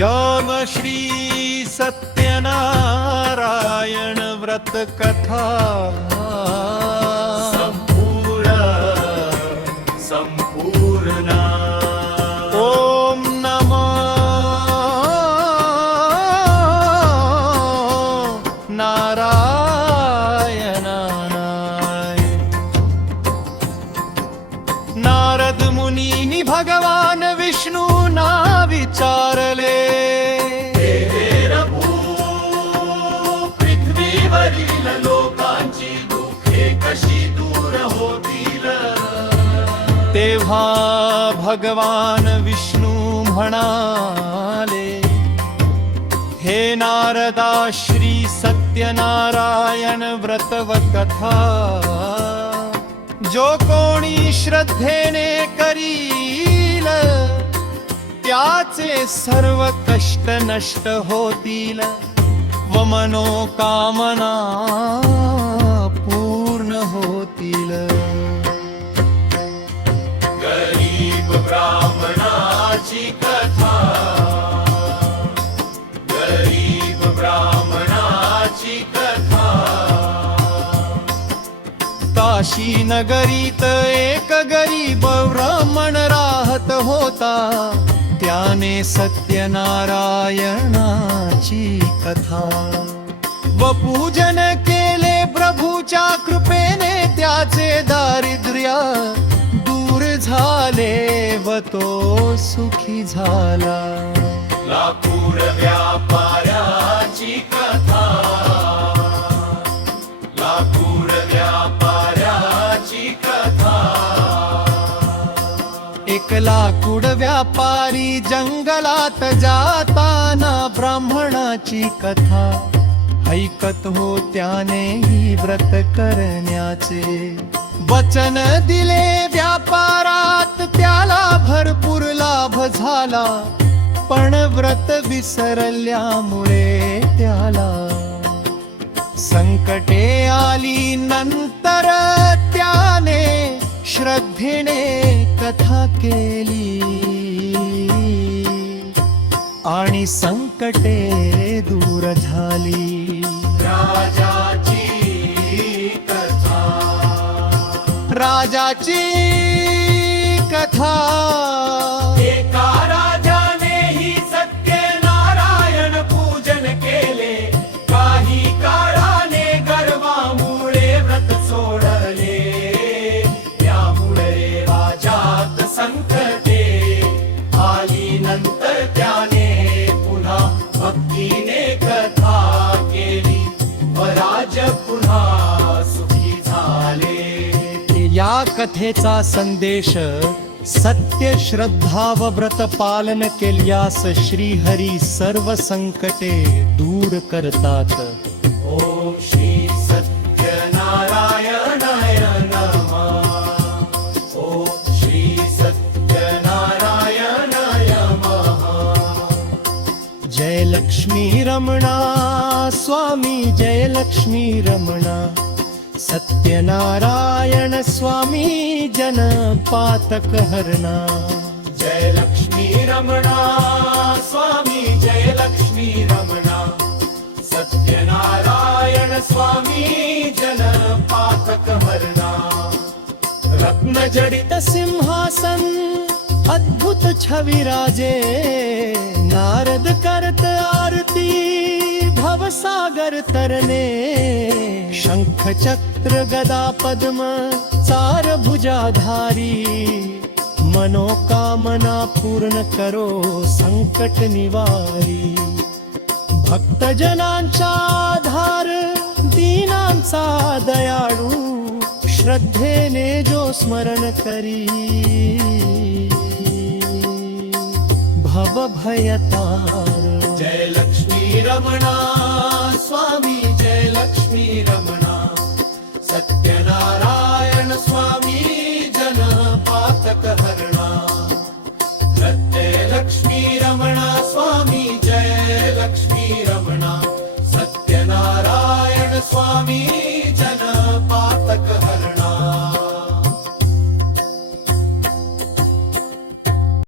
जम श्री सत्यनारायण व्रत कथा संपूर्ण ओम नमो नारायणाय। नारद मुनीनी भगवान विष्णूना विचारले, पृथ्वीवरील लोकांची दुःखे कशी दूर होतील। तेव्हा भगवान विष्णू म्हणाले, हे नारदा श्री सत्यनारायण व्रत व कथा जो कोणी श्रद्धेने करील त्याचे सर्व कष्ट नष्ट होतील व मनोकामना पूर्ण होतील। गरीब ब्राह्मणाची कथा, गरीब ब्राह्मणाची कथा। काशी नगरीत एक गरीब ब्राह्मण राहत होता, त्याने सत्यनारायणाची कथा व पूजन केले। प्रभूच्या कृपेने त्याचे दारिद्र्य दूर झाले व तो सुखी झाला। लाकूड व्यापाऱ्याची कथा, लाकूड व्यापाऱ्याची कथा। एक लाकूड व्यापारी जंगलात जाताना ब्राह्मणाची कथा ऐकत हो, त्याने ही व्रत करण्याचे वचन दिले। व्यापारात त्याला भरपूर लाभ झाला, पण व्रत विसरल्यामुळे त्याला संकटे आली। नंतर त्याने श्रद्धेने कथा केली आणि संकटे दूर झाली। राजाची कथा, राजाची कथा। एका राजाने ही सत्यनारायण पूजन केले, काही काळाने गर्वामुळे व्रत सोडले। त्यामुळे राजात संकटे आली। नंतर त्याने पुन्हा भक्तीने कथा केली व राज पुन्हा सुखी झाले। या कथेचा संदेश सत्य, श्रद्धा व व्रत पालन केल्यास श्रीहरी सर्व संकटे दूर करतात। ओम श्री सत्यनारायणाय नमः। ओम श्री सत्यनारायणाय नमः। जय लक्ष्मी रमणा स्वामी, जय लक्ष्मी रमणा। सत्यनारायण स्वामी जन पातक हरणा। जय लक्ष्मी रमणा स्वामी, जय लक्ष्मी रमणा। सत्यनारायण स्वामी जन पातक हरणा। रत्न जडित सिंहासन अद्भुत छवि राजे, नारद करत आरती भवसागर तरने। शंख चक्र गदा पद्म चार भुजाधारी, मनोकामना पूर्ण करो संकट निवारी। भक्तजनांचा आधार, दीनांचा दयाळू, श्रद्धेने जो स्मरण करी भव भयतार। जय लक्ष्मी रमणा स्वामी, जय लक्ष्मी रमणा। सत्यनारायण स्वामी जन पातक हरणा। जय लक्ष्मी रमणा स्वामी, जय लक्ष्मी रमणा। सत्यनारायण स्वामी